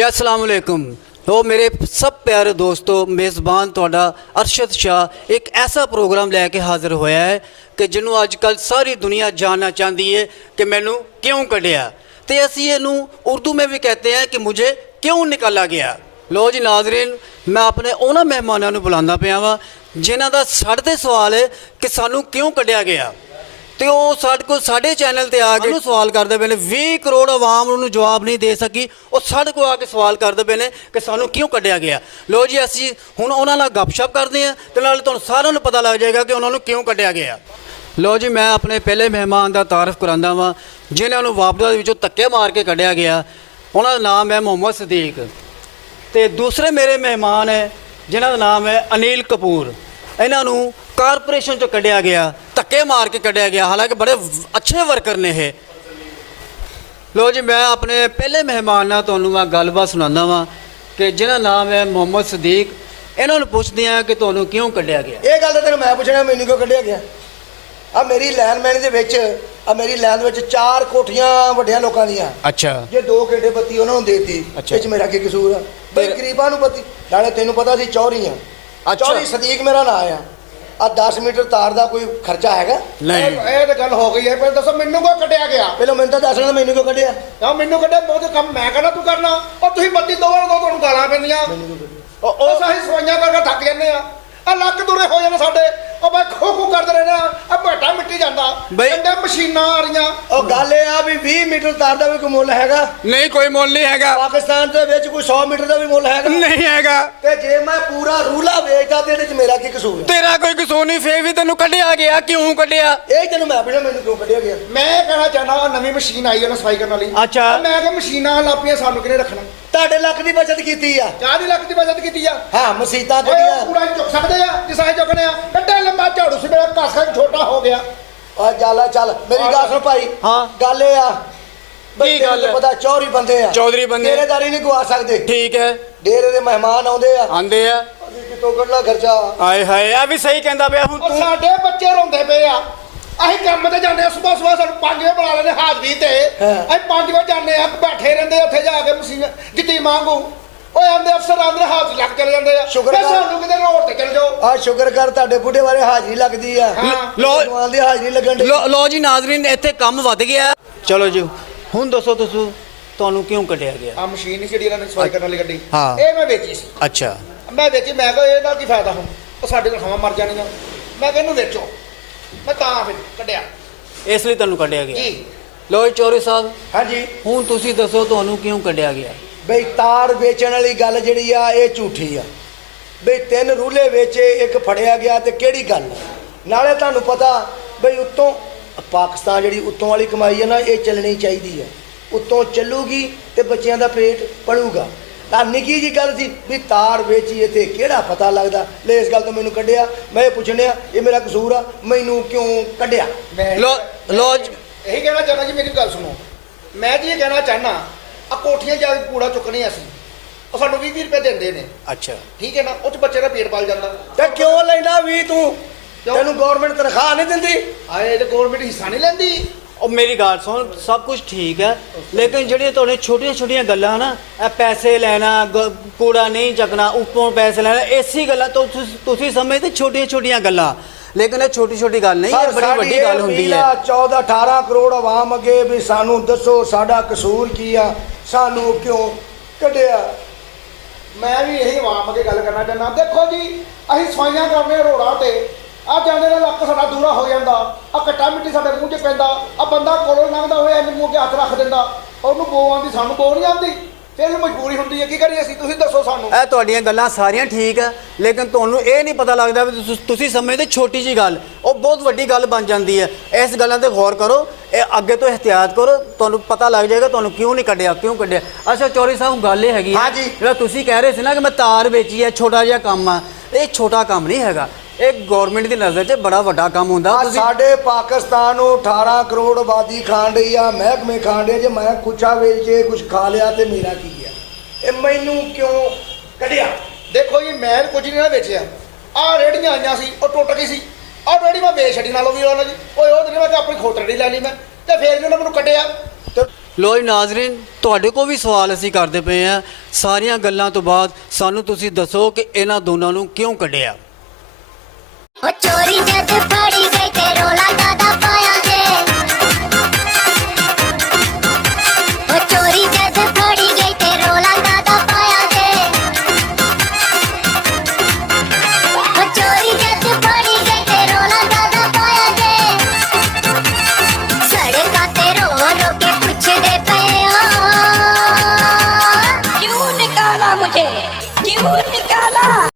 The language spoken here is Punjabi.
या अस्सलाम वालेकुम। तो मेरे सब प्यारे दोस्तों, मेज़बान तुहाडा अरशद शाह एक ऐसा प्रोग्राम लैके हाज़र होया है कि जिन्हों अजकल सारी दुनिया जानना चाहती है कि मैनू क्यों कढ़िया। तो असी इनू उर्दू में भी कहते हैं कि मुझे क्यों निकाला गया। लो जी नाजरीन, मैं अपने उन्होंने मेहमानों को बुलांदा पिया वा जिन्हों का साढ़े ते सवाल है कि सानू क्यों कढ़िया गया। तो वो साढ़े को साढ़े चैनल पर आके सवाल करते पे ने 20 करोड़ आवाम उन्होंने जवाब नहीं दे सकी। और साढ़े को आके सवाल करते पे ने कि सानू क्यों कढ़िया गया। लो जी असी हुण उन्हां नाल गपशप करते हैं तो नाल तुहानूं सारिआं नूं पता लग जाएगा कि उन्होंने क्यों कढ़िया गया। लो जी मैं अपने पहले मेहमान का तारफ करांदा वा जिन्होंने वापडा विचों धक्के मार के कढ़िया गया। उन्होंने नाम है मोहम्मद सदीक। तो दूसरे मेरे मेहमान है जिन्हों का नाम है अनिल कपूर। इन्हों कारपोरेशन चो कढ़िया गया, धक्के मार के कढ़िया गया, हालांकि बड़े अच्छे वर्कर ने है। लो जी मैं अपने पहले मेहमान ना तुहानूं मैं गलबात सुनाना वा कि जिन्हों नाम है मोहम्मद सदीक। इन्होंने पूछते हैं कि तुहानूं क्यों कढ़िया गया। ये गल तो तेन मैं पूछना मैनू क्यों कढ़िया गया। आ मेरी लैंडमैन दे विच मेरी लैंड विच 4 कोठियां वड्डियां लोकां दियां। अच्छा जे 2 घंटे बत्ती उन्होंने देती अच्छा। विच मेरा की कसूर है भाई। गरीबां नूं बत्ती नाले तैनूं पता सी चौरी आ। अच्छा। चौरी सदीक मेरा नाम है। आ 10 मीटर तार का कोई खर्चा हैगा नहीं। ਇਹ ਤਾਂ ਗੱਲ ਹੋ ਗਈ ਹੈ। ਪਰ ਦੱਸੋ ਮੈਨੂੰ ਕਿਉਂ ਕੱਢਿਆ ਗਿਆ। पहले मैनूं तां दस मैनू क्यों कढ़िया। ਆ ਮੈਨੂੰ ਕੱਢਿਆ ਬਹੁਤ ਕੰਮ ਮੈਂ ਕਰਨਾ ਤੂੰ ਕਰਨਾ। ਉਹ ਤੁਸੀਂ ਬੱਤੀ ਦੋਵਾਂ ਦੋ ਤੁਹਾਨੂੰ ਗਾਲਾਂ ਪੈਂਦੀਆਂ। ਉਹ ਸਾਹੀ ਸਵਾਈਆਂ ਕਰਕੇ ਥੱਕ ਜਾਂਦੇ ਆ। ਆ ਲੱਕ ਦੂਰੇ ਹੋ ਜਾਂਦੇ ਸਾਡੇ। ਉਹ ਬਈ ਖੋ ਖੋ ਕਰਦੇ ਰਹਿਣਾ। ਆ ਭਾਟਾ ਮਿੱਟੀ ਜਾਂਦਾ ਬਈ- ਇੰਨੇ ਮਸ਼ੀਨਾਂ ਆ ਰਹੀਆਂ। और गल ये आ भी 20 मीटर तार का भी कोई मुल हैगा। नहीं कोई मोल नहीं हैगा। पाकिस्तान दे विच कोई 100 मीटर का भी मुल हैगा नहीं हैगा। ते जे मैं पूरा रूला बेचदा ते इहदे च मेरा की कसूर है। तेरा कोई कसूर नहीं, फिर भी तेनू कढ़िया गया। क्यों कढ़िया? ਇਹ ਤੈਨੂੰ ਮੈਂ ਪੁੱਛਿਆ ਮੈਨੂੰ ਕਿਉਂ ਕੱਢਿਆ ਗਿਆ। ਮੈਂ ਕਹਿਣਾ ਚਾਹੁੰਦਾ ਆ ਨਵੀਂ ਮਸ਼ੀਨ ਆਈ ਹੈ ਨਾ ਸਫਾਈ ਕਰਨ ਵਾਲੀ। ਅੱਛਾ। ਮੈਂ ਕਿਹਾ ਮਸ਼ੀਨਾਂ ਲਾਪੀਆਂ ਸਾਨੂੰ ਕਿਹਨੇ ਰੱਖਣਾ। ਤੁਹਾਡੇ ਲੱਖ ਦੀ ਬਚਤ ਕੀਤੀ ਆ। 40 ਲੱਖ ਦੀ ਬਚਤ ਕੀਤੀ ਆ। ਹਾਂ ਮਸੀਤਾਂ ਓਏ ਜਿਹੜੀਆਂ ਉਹ ਪੂਰਾ ਚੁੱਕ ਸਕਦੇ ਆ ਜਿਸ ਤਰ੍ਹਾਂ ਚੁੱਕਣੇ ਆ। ਕੱਡਾ ਲੰਬਾ ਝਾੜੂ ਸੀ ਮੇਰਾ ਕਾਸਾ ਛੋਟਾ ਹੋ ਗਿਆ। ਆ ਜਾਲਾ ਚੱਲ ਮੇਰੀ ਗੱਲ ਸੁਣ ਭਾਈ। ਹਾਂ। ਗੱਲ ਇਹ ਆ ਬਈ ਕੀ ਗੱਲ ਤੈਨੂੰ ਹੈ? ਪਤਾ ਚੌਧਰੀ ਬੰਦੇ ਆ। ਚੌਧਰੀ ਬੰਦੇ। ਡੇਰੇਦਾਰੀ ਨਹੀਂ ਗਵਾ ਸਕਦੇ। ठीक है ਡੇਰੇ ਦੇ ਮਹਿਮਾਨ ਆਉਂਦੇ ਆ। आंदे आ। ਅਸੀਂ ਕਿਤੋਂ ਕੱਢਣਾ ਖਰਚਾ। हाय हाय आ भी सही कहंदा पिया हुण ਉਹ तू। ਸਾਡੇ ਬੱਚੇ ਰੋਂਦੇ ਪਏ ਆ। ਅਸੀਂ ਕੰਮ ਤੇ ਜਾਂਦੇ ਆ ਸਵੇਰ ਸਵੇਰ ਸਾਨੂੰ 5 ਵਜੇ ਬੁਲਾ ਲੈਂਦੇ ਹਾਜ਼ਰੀ ਤੇ। ਹਾਂ। ਅਸੀਂ 5 ਵਜੇ ਜਾਂਦੇ ਆ ਬੈਠੇ ਰਹਿੰਦੇ ਉੱਥੇ ਜਾ ਕੇ ਮਸ਼ੀਨ ਜਿੱਤੀ ਮੰਗੂ। ਓਏ ਆਂਦੇ ਅਫਸਰ ਆਂਦੇ ਹਾਜ਼ਰੀ ਲੱਗ ਚਲੇ ਜਾਂਦੇ ਆ। ਸ਼ੁਕਰ ਫਿਰ ਕਰ। ਸਾਨੂੰ ਕਿਤੇ ਰੋਡ ਤੇ ਚਲ ਜਾਓ। ਆ ਸ਼ੁਕਰ ਕਰ ਤੁਹਾਡੇ ਬੁੱਢੇ ਬਾਰੇ ਹਾਜ਼ਰੀ ਲੱਗਦੀ ਆ। ਹਾਂ। लो ਦੀ ਹਾਜ਼ਰੀ ਲੱਗਣ ਦੀ। लो जी नाजरीन इत्थे काम वध गया। चलो जी हुण दसो तुसू तुहानू क्यों कढ़िया गया। ਆ ਮਸ਼ੀਨ ਨਹੀਂ ਜਿਹੜੀ ਇਹਨਾਂ ਨੇ ਸਫਾਈ ਕਰਨ ਵਾਲੀ ਗੱਡੀ। ਹਾਂ। ਇਹ ਮੈਂ ਵੇਚੀ ਸੀ। अच्छा ਮੈਂ ਵੇਚੀ ਮੈਂ ਕਿਹਾ ਇਹਦਾ ਕੀ ਫਾਇਦਾ ਹੁਣ। ਉਹ ਸਾਡੇ ਕੋਲ ਹਵਾ ਮਰ ਜਾਣੀਆਂ। ਮੈਂ ਕਿਹਾ ਇਹਨੂੰ ਵੇਚੋ। ਮੈਂ ਤਾਂ ਫਿਰ ਕੱਢਿਆ इसलिए तुहानू कढ़िया गया। ਜੀ। लो जी चौधरी साहब ਹਾਂਜੀ हुण तुसी दसो तुहानू क्यों कढ़िया गया। ਬਈ ਤਾਰ ਵੇਚਣ ਵਾਲੀ ਗੱਲ ਜਿਹੜੀ ਆ ਇਹ ਝੂਠੀ ਆ। ਬਈ 3 ਰੂਲੇ ਵੇਚੇ ਇੱਕ ਫੜਿਆ ਗਿਆ ਤੇ ਕਿਹੜੀ ਗੱਲ ਆ? ਨਾਲੇ ਤੁਹਾਨੂੰ ਪਤਾ ਬਈ ਉੱਤੋਂ ਪਾਕਿਸਤਾਨ ਜਿਹੜੀ ਉੱਤੋਂ ਵਾਲੀ ਕਮਾਈ ਹੈ ਨਾ ਇਹ ਚੱਲਣੀ ਚਾਹੀਦੀ ਆ। ਉੱਤੋਂ ਚੱਲੂਗੀ ਤੇ ਬੱਚਿਆਂ ਦਾ ਪੇਟ ਪੜੂਗਾ। ਤਾਂ ਨਿੱਕੀ ਜੀ ਗੱਲ ਸੀ ਵੀ ਤਾਰ ਵੇਚੀਏ ਤੇ ਕਿਹੜਾ ਪਤਾ ਲੱਗਦਾ। ਲੈ ਇਸ ਗੱਲ ਤੋਂ ਮੈਨੂੰ ਕੱਢਿਆ। ਮੈਂ ਇਹ ਪੁੱਛਣਿਆ ਇਹ ਮੇਰਾ ਕਸੂਰ ਆ ਮੈਨੂੰ ਕਿਉਂ ਕੱਢਿਆ। ਮੈਂ लो लो जी ਇਹੀ ਕਹਿਣਾ ਚਾਹੁੰਦਾ ਜੀ ਮੇਰੀ ਗੱਲ ਸੁਣੋ। ਮੈਂ ਜੀ ਇਹ ਕਹਿਣਾ ਚਾਹਨਾ ਆ ਕੋਠੀਆਂ ਜਾ ਕੇ ਕੂੜਾ ਚੁੱਕਣੇ ਅਸੀਂ। ਉਹ ਸਾਨੂੰ 20 ਰੁਪਏ ਦਿੰਦੇ ਨੇ। अच्छा ਠੀਕ ਹੈ ਨਾ ਉਹ ਚ ਬੱਚੇ ਦਾ ਪੇਟ ਪਲ ਜਾਂਦਾ। ਤੇ ਕਿਉਂ ਲੈਂਦਾ ਵੀ ਤੂੰ ਕਿਉਂ? ਤੈਨੂੰ ਗਵਰਨਮੈਂਟ ਤਨਖਾਹ ਨਹੀਂ ਦਿੰਦੀ। ਆਏ ਤੇ ਗਵਰਨਮੈਂਟ ਹਿੱਸਾ ਨਹੀਂ ਲੈਂਦੀ। और मेरी गाल सुन सब कुछ ठीक है लेकिन ਜਿਹੜੀਆਂ ਤੁਹਾਡੇ ਛੋਟੀਆਂ ਛੋਟੀਆਂ ਗੱਲਾਂ ਨਾ ਇਹ ਪੈਸੇ ਲੈਣਾ ਕੂੜਾ ਨਹੀਂ ਚੱਕਣਾ ਉੱਪਰੋਂ ਪੈਸੇ ਲੈਣਾ ਐਸੀ ਗੱਲਾਂ ਤੋਂ ਤੁਸੀਂ ਸਮਝਦੇ ਛੋਟੀਆਂ ਛੋਟੀਆਂ ਗੱਲਾਂ ਲੇਕਿਨ ਇਹ ਛੋਟੀ ਛੋਟੀ ਗੱਲ ਨਹੀਂ ਇਹ ਬੜੀ ਵੱਡੀ ਗੱਲ ਹੁੰਦੀ ਹੈ। 14 18 ਕਰੋੜ ਆਵਾਮ ਅੱਗੇ ਵੀ ਸਾਨੂੰ ਦੱਸੋ ਸਾਡਾ ਕਸੂਰ ਕੀ ਆ ਸਾਨੂੰ ਕਿਉਂ ਕੱਢਿਆ। ਮੈਂ ਵੀ ਇਹੀ ਆਵਾਮ ਅੱਗੇ ਗੱਲ ਕਰਨਾ ਚਾਹੁੰਦਾ। ਦੇਖੋ ਜੀ ਅਸੀਂ ਸਫਾਈਆਂ ਕਰਨੇ ਰੋਡਾਂ ਤੇ ਆ ਜਾਂਦੇ ਨੇ ਲੱਕ ਸਾਡਾ ਦੂਰਾ ਹੋ ਜਾਂਦਾ। ਆ ਕੱਟਾ ਮਿੱਟੀ ਸਾਡੇ ਮੂੰਹ 'ਚ ਪੈਂਦਾ। ਆ ਬੰਦਾ ਕੋਲੋਂ ਲੰਘਦਾ ਹੋਇਆ ਇਹਨੂੰ ਮੂੰਹ 'ਤੇ ਹੱਥ ਰੱਖ ਦਿੰਦਾ। ਉਹਨੂੰ ਬੋ ਆਉਂਦੀ ਸਾਨੂੰ ਬੋ ਨਹੀਂ ਆਉਂਦੀ। ਫਿਰ ਮਜਬੂਰੀ ਹੁੰਦੀ ਹੈ ਕੀ ਕਰੀਏ ਅਸੀਂ ਤੁਸੀਂ ਦੱਸੋ ਸਾਨੂੰ। ਇਹ ਤੁਹਾਡੀਆਂ ਗੱਲਾਂ ਸਾਰੀਆਂ ਠੀਕ ਹੈ ਲੇਕਿਨ ਤੁਹਾਨੂੰ ਇਹ ਨਹੀਂ ਪਤਾ ਲੱਗਦਾ ਵੀ ਤੁਸੀਂ ਸਮਝਦੇ ਛੋਟੀ ਜੀ ਗੱਲ ਉਹ ਬਹੁਤ ਵੱਡੀ ਗੱਲ ਬਣ ਜਾਂਦੀ ਹੈ। ਇਸ ਗੱਲਾਂ ਤੇ ਗੌਰ ਕਰੋ। ਇਹ ਅੱਗੇ ਤੋਂ ਇhtiyat ਕਰੋ ਤੁਹਾਨੂੰ ਪਤਾ ਲੱਗ ਜਾਏਗਾ ਤੁਹਾਨੂੰ ਕਿਉਂ ਨਹੀਂ ਕੱਢਿਆ ਕਿਉਂ ਕੱਢਿਆ। ਅੱਛਾ ਚੌਧਰੀ ਸਾਹਿਬ ਗੱਲ ਇਹ ਹੈਗੀ ਹਾਂਜੀ। ਜਿਹੜਾ ਤੁਸੀਂ ਕਹਿ ਰਹੇ ਸੀ ਨਾ ਕਿ ਮੈਂ ਤਾਰ ਵੇਚੀ ਹੈ ਛੋਟਾ ਜਿਹਾ ਕੰਮ ਆ ਇਹ ਛੋਟਾ ਕੰਮ ਨਹੀਂ ਹੈਗਾ। ਇਹ ਗਵਰਨਮੈਂਟ ਦੀ ਨਜ਼ਰ 'ਚ ਬੜਾ ਵੱਡਾ ਕੰਮ ਹੁੰਦਾ। ਆ ਸਾਡੇ ਪਾਕਿਸਤਾਨ ਨੂੰ 18 ਕਰੋੜ ਆਬਾਦੀ ਖਾਣ ਰਹੀ ਆ ਮਹਿਕਮੇ ਖਾਣ ਰਹੇ ਜੇ ਮੈਂ ਕੁਛਾ ਵੇਚ ਕੇ ਕੁਛ ਖਾ ਲਿਆ ਤੇ ਮੇਰਾ ਕੀ ਆ। ਇਹ ਮੈਨੂੰ ਕਿਉਂ ਕੱਢਿਆ। ਦੇਖੋ ਜੀ ਮੈਂ ਕੁਝ ਨਹੀਂ ਨਾ ਵੇਚਿਆ। ਆ ਰੇੜੀਆਂ ਆਈਆਂ ਸੀ ਉਹ ਟੁੱਟ ਗਈ ਸੀ। ਆ ਰੇੜੀ ਮੈਂ ਵੇਚ ਛੱਡੀ ਨਾਲੋਂ ਵੀ ਉਹਨਾਂ ਜੀ। ਓਏ ਉਹ ਦਿਨ ਮੈਂ ਤਾਂ ਆਪਣੀ ਖੋਤਰੜੀ ਲੈ ਲਈ ਮੈਂ ਤੇ ਫੇਰ ਵੀ ਉਹਨਾਂ ਮੈਨੂੰ ਕੱਢਿਆ। ਤੇ ਲੋ ਜੀ ਨਾਜ਼ਰੀਨ, ਤੁਹਾਡੇ ਕੋਲ ਵੀ ਸਵਾਲ ਅਸੀਂ ਕਰਦੇ ਪਏ ਹਾਂ। ਸਾਰੀਆਂ ਗੱਲਾਂ ਤੋਂ ਬਾਅਦ ਸਾਨੂੰ ਤੁਸੀਂ ਦੱਸੋ ਕਿ ਇਹਨਾਂ ਦੋਨਾਂ ਨੂੰ ਕਿਉਂ ਕੱਢਿਆ। ਉਹ ਚੋਰੀ ਜਦ ਫੜੀ ਗਈ ਤੇ ਰੋਲਾ ਕਾਦਾ ਪਾਇਆ ਜੇ। ਉਹ ਚੋਰੀ ਜਦ ਫੜੀ ਗਈ ਤੇ ਰੋਲਾ ਕਾਦਾ ਪਾਇਆ ਜੇ। ਉਹ ਚੋਰੀ ਜਦ ਫੜੀ ਗਈ ਤੇ ਰੋਲਾ ਕਾਦਾ ਪਾਇਆ ਜੇ। ਸੜਕਾਂ ਤੇ ਰੋ ਰੋ ਕੇ ਪੁੱਛਦੇ ਪਏ ਹੋ, क्यों निकाला मुझे, क्यों निकाला।